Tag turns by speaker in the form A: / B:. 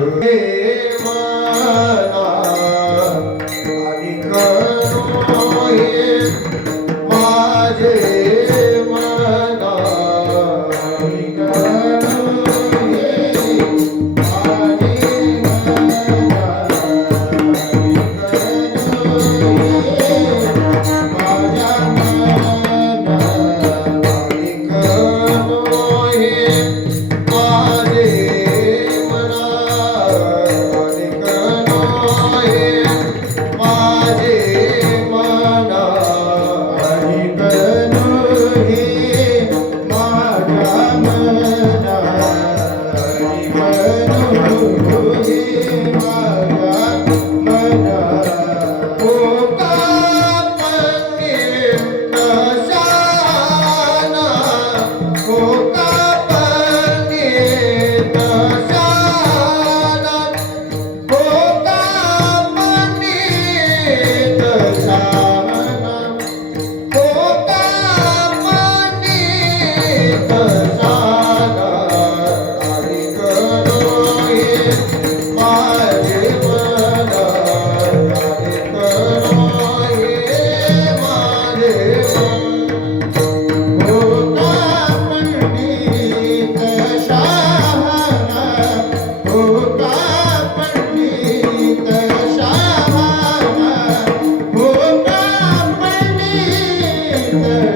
A: Hey, man. Música